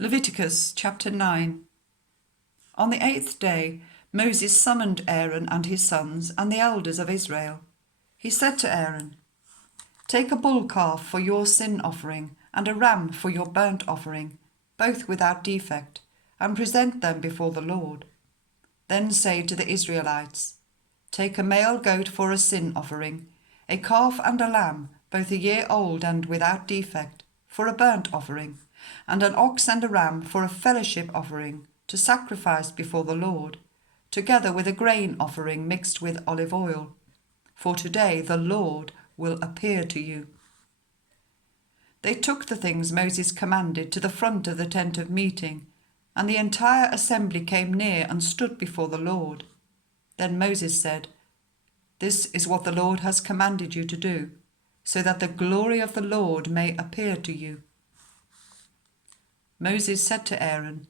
Leviticus chapter 9. On the 8th day, Moses summoned Aaron and his sons and the elders of Israel. He said to Aaron, "Take a bull calf for your sin offering and a ram for your burnt offering, both without defect, and present them before the Lord. Then say to the Israelites, take a male goat for a sin offering, a calf and a lamb, both a year old and without defect, for a burnt offering, and an ox and a ram for a fellowship offering, to sacrifice before the Lord, together with a grain offering mixed with olive oil. For today the Lord will appear to you." They took the things Moses commanded to the front of the tent of meeting, and the entire assembly came near and stood before the Lord. Then Moses said, "This is what the Lord has commanded you to do, so that the glory of the Lord may appear to you." Moses said to Aaron,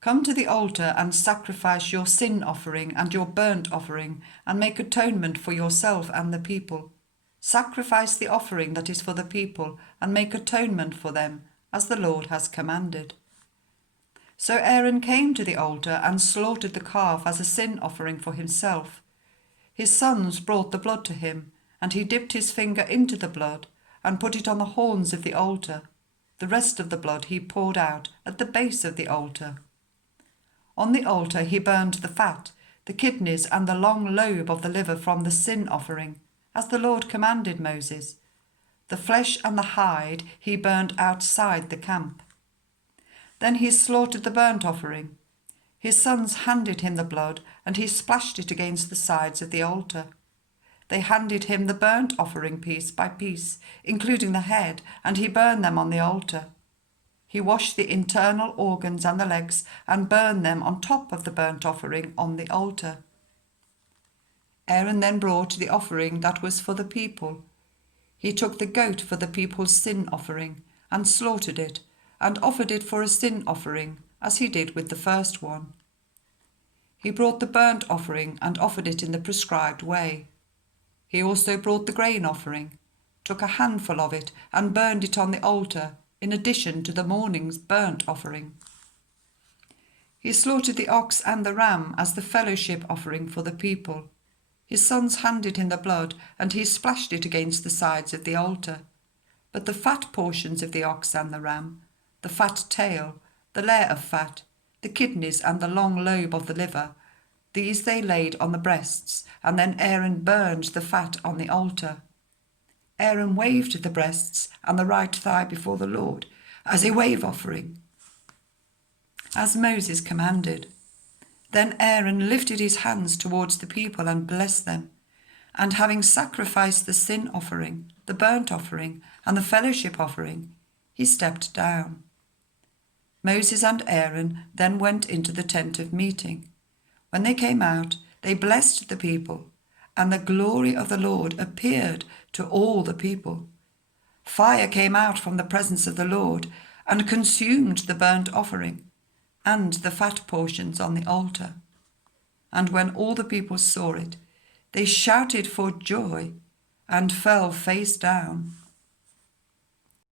"Come to the altar and sacrifice your sin offering and your burnt offering, and make atonement for yourself and the people. Sacrifice the offering that is for the people, and make atonement for them, as the Lord has commanded." So Aaron came to the altar and slaughtered the calf as a sin offering for himself. His sons brought the blood to him, and he dipped his finger into the blood and put it on the horns of the altar. The rest of the blood he poured out at the base of the altar. On the altar he burned the fat, the kidneys and the long lobe of the liver from the sin offering, as the Lord commanded Moses. The flesh and the hide he burned outside the camp. Then he slaughtered the burnt offering. His sons handed him the blood, and he splashed it against the sides of the altar. They handed him the burnt offering piece by piece, including the head, and he burned them on the altar. He washed the internal organs and the legs and burned them on top of the burnt offering on the altar. Aaron then brought the offering that was for the people. He took the goat for the people's sin offering and slaughtered it, and offered it for a sin offering, as he did with the first one. He brought the burnt offering and offered it in the prescribed way. He also brought the grain offering, took a handful of it and burned it on the altar, in addition to the morning's burnt offering. He slaughtered the ox and the ram as the fellowship offering for the people. His sons handed him the blood, and he splashed it against the sides of the altar. But the fat portions of the ox and the ram, the fat tail, the layer of fat, the kidneys and the long lobe of the liver, these they laid on the breasts, and then Aaron burned the fat on the altar. Aaron waved the breasts and the right thigh before the Lord as a wave offering, as Moses commanded. Then Aaron lifted his hands towards the people and blessed them, and having sacrificed the sin offering, the burnt offering, and the fellowship offering, he stepped down. Moses and Aaron then went into the tent of meeting. When they came out, they blessed the people, and the glory of the Lord appeared to all the people. Fire came out from the presence of the Lord and consumed the burnt offering and the fat portions on the altar. And when all the people saw it, they shouted for joy and fell face down.